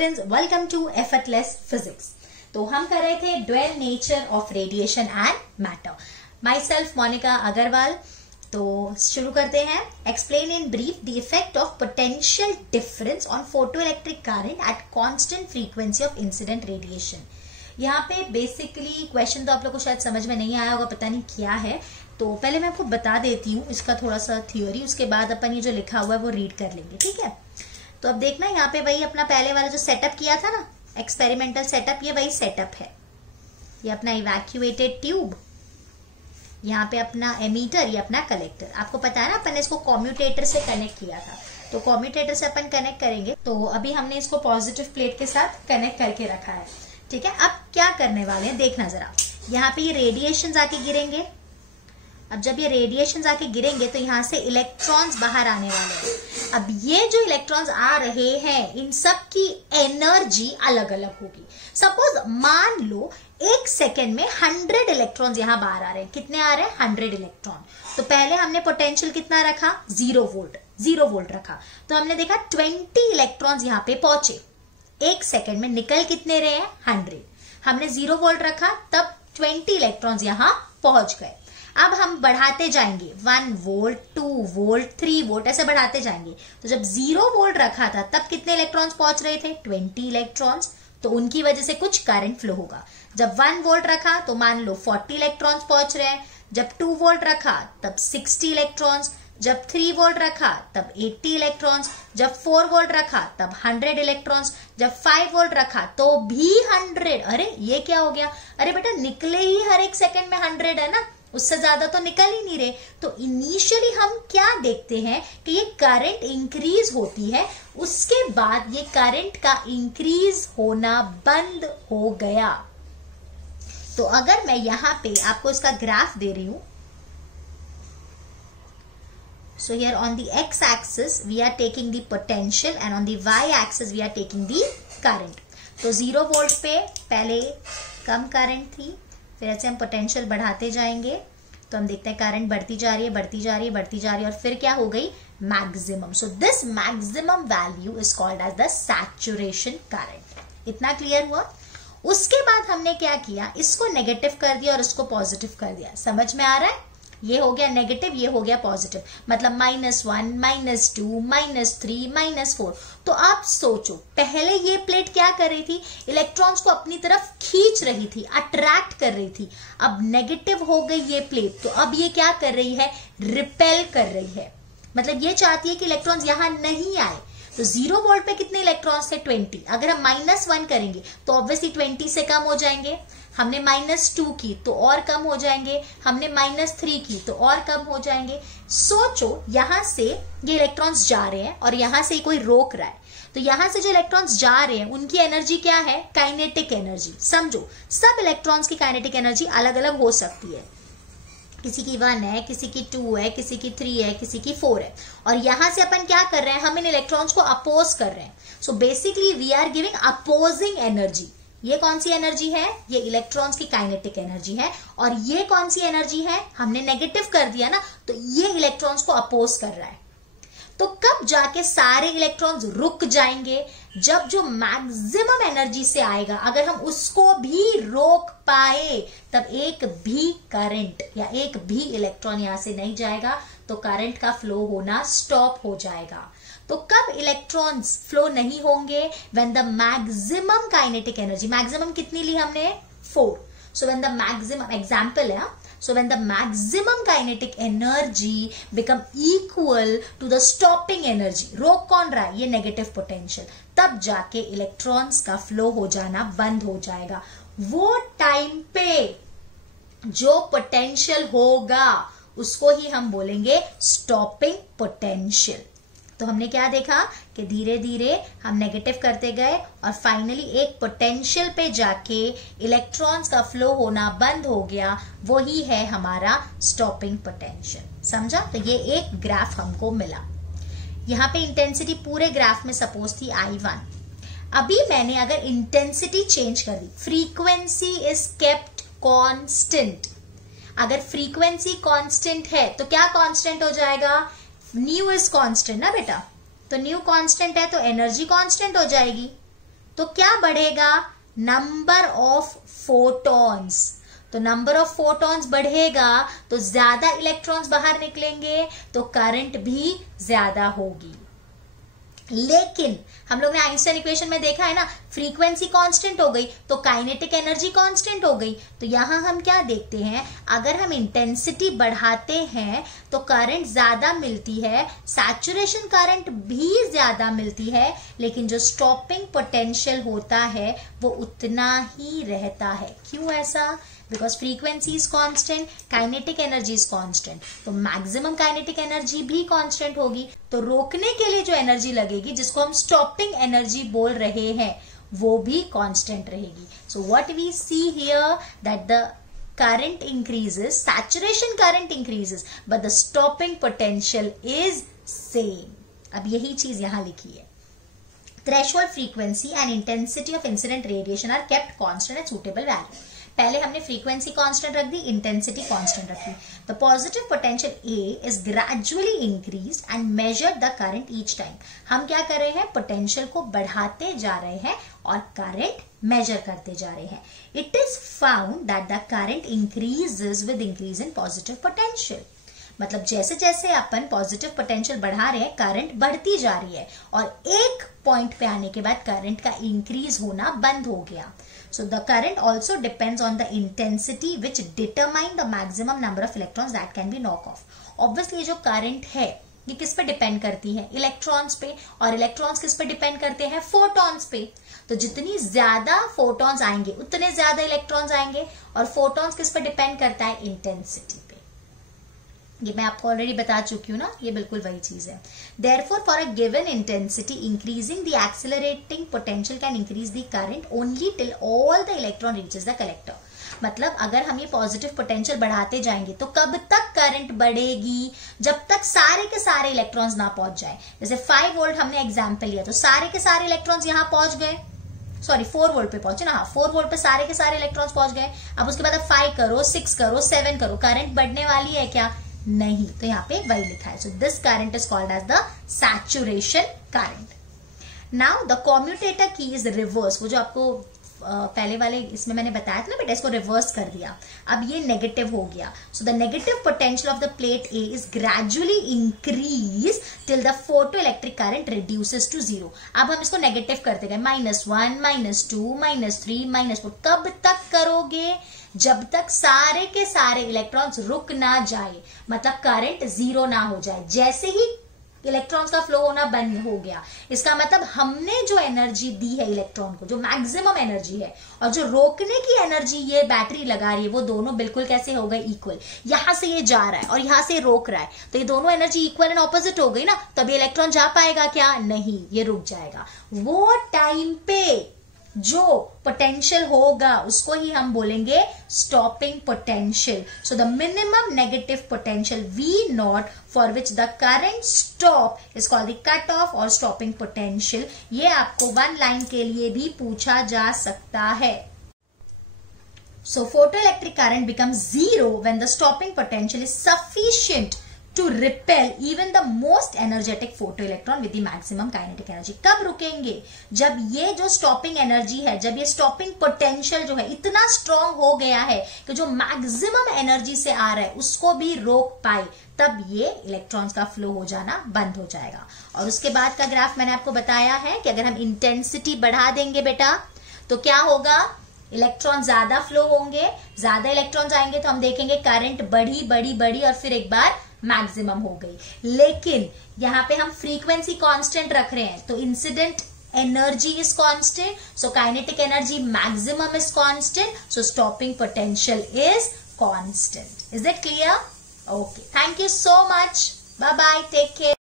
Students, welcome to effortless physics. तो हम कर रहे थे dual nature of radiation and matter. Myself Monika Agarwal. तो शुरू करते हैं। Explain in brief the effect of potential difference on photo electric current at constant frequency of incident radiation. यहाँ पे बेसिकली क्वेश्चन तो आप लोग को शायद समझ में नहीं आया होगा, पता नहीं क्या है। तो पहले मैं आपको बता देती हूँ इसका थोड़ा सा थ्योरी, उसके बाद अपन ये जो लिखा हुआ है वो रीड कर लेंगे, ठीक है। तो अब देखना यहाँ पे वही अपना पहले वाला जो सेटअप किया था ना, एक्सपेरिमेंटल सेटअप, ये वही सेटअप है। ये अपना इवैक्यूएटेड ट्यूब, यहाँ पे अपना एमीटर, ये अपना कलेक्टर। आपको पता है ना अपन ने इसको कॉम्यूटेटर से कनेक्ट किया था, तो कॉम्यूटेटर से अपन कनेक्ट करेंगे। तो अभी हमने इसको पॉजिटिव प्लेट के साथ कनेक्ट करके रखा है, ठीक है। अब क्या करने वाले हैं देखना जरा। यहाँ पे ये रेडिएशन आके गिरेंगे। अब जब ये रेडिएशन आके गिरेंगे तो यहाँ से इलेक्ट्रॉन्स बाहर आने वाले हैं। अब ये जो इलेक्ट्रॉन्स आ रहे हैं इन सब की एनर्जी अलग अलग होगी। सपोज मान लो एक सेकेंड में 100 इलेक्ट्रॉन्स यहाँ बाहर आ रहे हैं। कितने आ रहे हैं? 100 इलेक्ट्रॉन। तो पहले हमने पोटेंशियल कितना रखा? 0 वोल्ट रखा। तो हमने देखा 20 इलेक्ट्रॉन्स यहाँ पे पहुंचे। एक सेकेंड में निकल कितने रहे हैं? 100। हमने 0 वोल्ट रखा, तब 20 इलेक्ट्रॉन्स यहाँ पहुंच गए। अब हम बढ़ाते जाएंगे, 1 वोल्ट, 2 वोल्ट, 3 वोल्ट, ऐसे बढ़ाते जाएंगे। तो जब 0 वोल्ट रखा था तब कितने इलेक्ट्रॉन्स पहुंच रहे थे? 20 इलेक्ट्रॉन्स। तो उनकी वजह से कुछ करंट फ्लो होगा। जब 1 वोल्ट रखा तो मान लो 40 इलेक्ट्रॉन्स पहुंच रहे हैं। जब 2 वोल्ट रखा तब 60 इलेक्ट्रॉन्स। जब 3 वोल्ट रखा तब 80 इलेक्ट्रॉन्स। जब 4 वोल्ट रखा तब 100 इलेक्ट्रॉन्स। जब 5 वोल्ट रखा तो भी 100। अरे ये क्या हो गया? अरे बेटा निकले ही हर एक सेकंड में 100 है ना, उससे ज्यादा तो निकल ही नहीं रहे। तो इनिशियली हम क्या देखते हैं कि ये करंट इंक्रीज होती है, उसके बाद ये करंट का इंक्रीज होना बंद हो गया। तो अगर मैं यहां पे आपको इसका ग्राफ दे रही हूं, so here on the x axis we are taking the potential and on the y axis we are taking the current। तो 0 वोल्ट पे पहले कम करंट थी, फिर ऐसे हम पोटेंशियल बढ़ाते जाएंगे तो हम देखते हैं करंट बढ़ती जा रही है, बढ़ती जा रही है, बढ़ती जा रही है, और फिर क्या हो गई? Maximum. So this maximum value is called as the saturation current. इतना क्लियर हुआ? उसके बाद हमने क्या किया, इसको नेगेटिव कर दिया और इसको पॉजिटिव कर दिया। समझ में आ रहा है? ये हो गया नेगेटिव, ये हो गया पॉजिटिव, मतलब -1, -2, -3, -4। तो आप सोचो, पहले ये प्लेट क्या कर रही थी? इलेक्ट्रॉन्स को अपनी तरफ खींच रही थी, अट्रैक्ट कर रही थी। अब नेगेटिव हो गई ये प्लेट, तो अब ये क्या कर रही है? रिपेल कर रही है। मतलब ये चाहती है कि इलेक्ट्रॉन्स यहां नहीं आए। तो 0 वोल्ट पे कितने इलेक्ट्रॉन्स थे? 20। अगर हम -1 करेंगे तो ऑब्वियसली 20 से कम हो जाएंगे। हमने -2 की तो और कम हो जाएंगे। हमने -3 की तो और कम हो जाएंगे। सोचो यहां से ये इलेक्ट्रॉन्स जा रहे हैं और यहां से कोई रोक रहा है, तो यहां से जो इलेक्ट्रॉन्स जा रहे हैं उनकी एनर्जी क्या है? Kinetic energy. समझो, सब इलेक्ट्रॉन्स की काइनेटिक एनर्जी अलग अलग हो सकती है। किसी की 1 है, किसी की 2 है, किसी की 3 है, किसी की 4 है। और यहां से अपन क्या कर रहे हैं? हम इन इलेक्ट्रॉन्स को अपोज कर रहे हैं। So basically we are giving opposing energy. ये कौन सी एनर्जी है? ये इलेक्ट्रॉन्स की काइनेटिक एनर्जी है। और ये कौन सी एनर्जी है? हमने नेगेटिव कर दिया ना, तो ये इलेक्ट्रॉन्स को अपोज कर रहा है। तो कब जाके सारे इलेक्ट्रॉन्स रुक जाएंगे? जब जो मैक्सिमम एनर्जी से आएगा, अगर हम उसको भी रोक पाए, तब एक भी करंट या एक भी इलेक्ट्रॉन यहां से नहीं जाएगा, तो करंट का फ्लो होना स्टॉप हो जाएगा। तो कब इलेक्ट्रॉन्स फ्लो नहीं होंगे? When the maximum kinetic energy, maximum कितनी ली हमने? 4। So when the maximum, example है, so when the maximum kinetic energy become equal to the stopping energy, रोक कौन रहा है? ये नेगेटिव पोटेंशियल। तब जाके इलेक्ट्रॉन्स का फ्लो हो जाना बंद हो जाएगा। वो टाइम पे जो पोटेंशियल होगा उसको ही हम बोलेंगे स्टॉपिंग पोटेंशियल। तो हमने क्या देखा कि धीरे धीरे हम नेगेटिव करते गए और फाइनली एक पोटेंशियल पे जाके इलेक्ट्रॉन्स का फ्लो होना बंद हो गया। वही है हमारा स्टॉपिंग पोटेंशियल। समझा? तो ये एक ग्राफ हमको मिला। यहाँ पे इंटेंसिटी पूरे ग्राफ में सपोज थी I1। अभी मैंने अगर इंटेंसिटी चेंज कर दी, फ्रीक्वेंसी इज केप्ट कांस्टेंट। अगर फ्रीक्वेंसी कांस्टेंट है तो क्या कांस्टेंट हो जाएगा? न्यू इज कांस्टेंट ना बेटा, तो न्यू कांस्टेंट है तो एनर्जी कांस्टेंट हो जाएगी। तो क्या बढ़ेगा? Number of photons. तो नंबर ऑफ फोटॉन्स बढ़ेगा तो ज्यादा इलेक्ट्रॉन्स बाहर निकलेंगे, तो करंट भी ज्यादा होगी। लेकिन हम लोग ने आइंस्टाइन इक्वेशन में देखा है ना, फ्रीक्वेंसी कांस्टेंट हो गई तो काइनेटिक एनर्जी कांस्टेंट हो गई। तो यहां हम क्या देखते हैं, अगर हम इंटेंसिटी बढ़ाते हैं तो करंट ज्यादा मिलती है, सैचुरेशन करंट भी ज्यादा मिलती है, लेकिन जो स्टॉपिंग पोटेंशियल होता है वो उतना ही रहता है। क्यों ऐसा? Because frequency is constant, kinetic energy is constant, तो मैक्सिमम काइनेटिक एनर्जी भी कांस्टेंट होगी। तो रोकने के लिए जो एनर्जी लगेगी, जिसको हम स्टॉपिंग एनर्जी बोल रहे हैं, वो भी कांस्टेंट रहेगी। So what we see here that the current increases, saturation current increases, but the stopping potential is same. अब यही चीज यहां लिखी है। Threshold frequency and intensity of incident radiation are kept constant at suitable value. पहले हमने frequency constant रख दी, intensity constant रख दी। The positive potential A is gradually increase and measure the current each time. हम क्या कर रहे हैं, पोटेंशियल को बढ़ाते जा रहे हैं और करंट मेजर करते जा रहे हैं। It is found that the current increases with increase in positive potential. मतलब जैसे जैसे अपन पॉजिटिव पोटेंशियल बढ़ा रहे हैं, करंट बढ़ती जा रही है, और एक पॉइंट पे आने के बाद करंट का इंक्रीज होना बंद हो गया। So the current also depends on the intensity which determine the maximum number of electrons that can be knock off. Obviously जो current है ये किस पे डिपेंड करती है? इलेक्ट्रॉन्स पे। और इलेक्ट्रॉन्स किस पे डिपेंड करते हैं? फोटॉन्स पे। तो जितनी ज्यादा फोटॉन्स आएंगे उतने ज्यादा इलेक्ट्रॉन्स आएंगे। और फोटॉन्स किस पे डिपेंड करता है? इंटेंसिटी पे। ये मैं आपको ऑलरेडी बता चुकी हूं ना, ये बिल्कुल वही चीज है। Therefore, for a given intensity, increasing the accelerating potential can increase the current only till all the electron reaches the collector. मतलब अगर हम ये पॉजिटिव पोटेंशियल बढ़ाते जाएंगे तो कब तक करंट बढ़ेगी? जब तक सारे के सारे इलेक्ट्रॉन्स ना पहुंच जाए। जैसे 5 वोल्ट हमने एग्जाम्पल लिया, तो सारे के सारे इलेक्ट्रॉन्स यहां पहुंच गए, सॉरी 4 वोल्ट पे पहुंचे ना, 4 वोल्ट पे सारे के सारे इलेक्ट्रॉन्स पहुंच गए। अब उसके बाद 5 करो, 6 करो, 7 करो, करंट बढ़ने वाली है क्या? नहीं। तो यहाँ पे वही लिखा है। So this current is called as the saturation current. Now the commutator key is reverse. वो जो आपको पहले वाले इसमें मैंने बताया था ना बेटा, इसको रिवर्स कर दिया। अब ये नेगेटिव हो गया। So the negative potential of the plate A is gradually increase till the photo electric current reduces to 0। अब हम इसको नेगेटिव करते गए, -1, -2, -3, -4। कब तक करोगे? जब तक सारे के सारे इलेक्ट्रॉन्स रुक ना जाए, मतलब करंट 0 ना हो जाए। जैसे ही इलेक्ट्रॉन्स का फ्लो होना बंद हो गया, इसका मतलब हमने जो एनर्जी दी है इलेक्ट्रॉन को, जो मैक्सिमम एनर्जी है, और जो रोकने की एनर्जी ये बैटरी लगा रही है, वो दोनों बिल्कुल कैसे हो गए? इक्वल। यहां से ये जा रहा है और यहां से रोक रहा है, तो ये दोनों एनर्जी इक्वल एंड ऑपोजिट हो गई ना। तब ये इलेक्ट्रॉन जा पाएगा क्या? नहीं, ये रुक जाएगा। वो टाइम पे जो पोटेंशियल होगा उसको ही हम बोलेंगे stopping potential. So the minimum negative potential V0 for which the current stop is called the cut off और स्टॉपिंग पोटेंशियल। ये आपको 1 लाइन के लिए भी पूछा जा सकता है। So photoelectric current becomes 0 when the stopping potential is sufficient to repel even the most energetic photoelectron with the maximum kinetic energy. कब रुकेंगे? जब ये जो स्टॉपिंग एनर्जी है, जब ये स्टॉपिंग पोटेंशियल जो है इतना स्ट्रांग हो गया है कि जो मैक्सिमम एनर्जी से आ रहा है उसको भी रोक पाए, तब ये इलेक्ट्रॉन्स का फ्लो हो जाना बंद हो जाएगा। और उसके बाद का ग्राफ मैंने आपको बताया है कि अगर हम इंटेंसिटी बढ़ा देंगे बेटा तो क्या होगा? इलेक्ट्रॉन ज्यादा फ्लो होंगे, ज्यादा इलेक्ट्रॉन्स आएंगे, तो हम देखेंगे करंट बढ़ी बढ़ी बढ़ी और फिर एक बार मैक्सिमम हो गई। लेकिन यहाँ पे हम फ्रीक्वेंसी कांस्टेंट रख रहे हैं, तो incident energy is constant, so kinetic energy maximum is constant, so stopping potential is constant. Is that clear? Okay, thank you so much. Bye bye, take care.